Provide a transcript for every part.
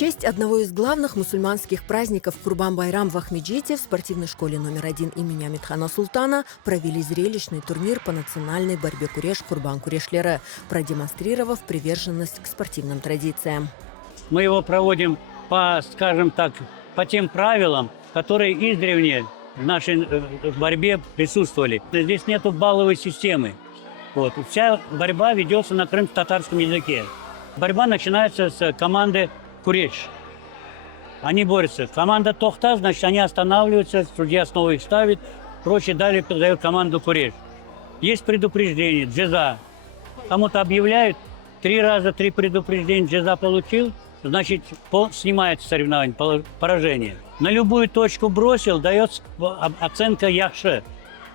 честь одного из главных мусульманских праздников Курбан-Байрам в Ахмеджите в спортивной школе номер 1 имени Амитхана Султана провели зрелищный турнир по национальной борьбе куреш Курбан-Курешлері, продемонстрировав приверженность к спортивным традициям. Мы его проводим по, скажем так, по тем правилам, которые издревле в нашей борьбе присутствовали. Здесь нету балловой системы. Вся борьба ведется на крымско-татарском языке. Борьба начинается с команды Куреш. Они борются. Команда Тохта, значит, они останавливаются, судья снова их ставит, прочее, далее подает команду Куреш. Есть предупреждение, джеза. Кому-то объявляют, 3 раза 3 предупреждения, джеза получил, значит, снимается соревнование, поражение. На любую точку бросил, дается оценка яхше.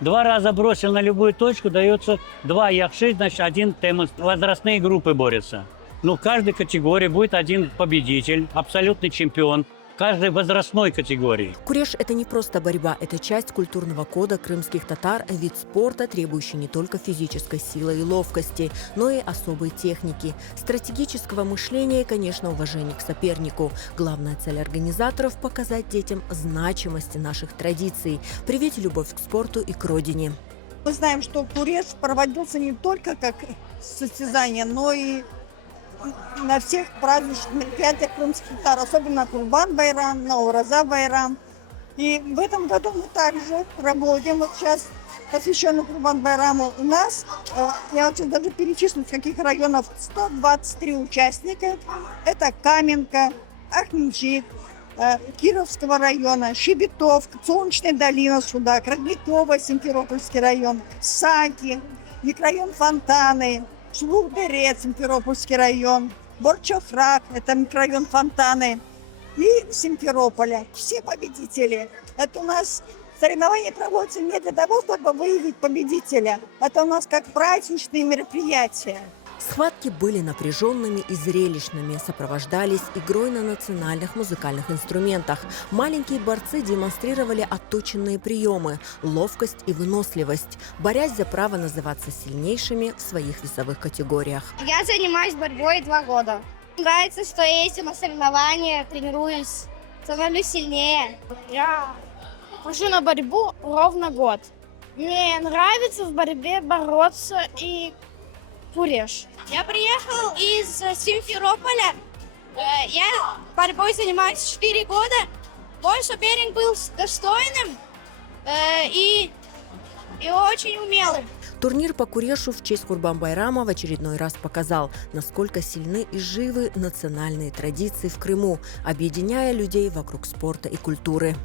2 раза бросил на любую точку, дается 2 яхши, значит, 1 темос. Возрастные группы борются. В каждой категории будет один победитель, абсолютный чемпион. В каждой возрастной категории. Куреш – это не просто борьба, это часть культурного кода крымских татар, вид спорта, требующий не только физической силы и ловкости, но и особой техники, стратегического мышления и, конечно, уважения к сопернику. Главная цель организаторов – показать детям значимость наших традиций, привить любовь к спорту и к родине. Мы знаем, что куреш проводился не только как состязание, но и на всех праздничных мероприятиях крымских татар, особенно Курбан-Байрам, Наураза-Байрам. И в этом году мы также работаем. Вот сейчас, посвященный Курбан-Байраму, у нас, я очень даже перечислю, с каких районов, 123 участника. Это Каменка, Ахмеджит, Кировского района, Щебетовка, Солнечная долина, Судак, Родниково, Симферопольский район, Саки, микрорайон Фонтаны, Швух-Берет, Симферопольский район, Борчофрак, это микрорайон Фонтаны, и Симферополя. Все победители. Это у нас соревнования проводятся не для того, чтобы выявить победителя. Это у нас как праздничные мероприятия. Схватки были напряженными и зрелищными, сопровождались игрой на национальных музыкальных инструментах. Маленькие борцы демонстрировали отточенные приемы, ловкость и выносливость, борясь за право называться сильнейшими в своих весовых категориях. Я занимаюсь борьбой 2 года. Нравится, что я ездил на соревнования, тренируюсь, становлюсь сильнее. Я хожу на борьбу ровно год. Мне нравится в борьбе бороться и куреш. Я приехал из Симферополя. Я борьбой занимаюсь 4 года. Мой соперник был достойным и очень умелым. Турнир по курешу в честь Курбан-Байрама в очередной раз показал, насколько сильны и живы национальные традиции в Крыму, объединяя людей вокруг спорта и культуры.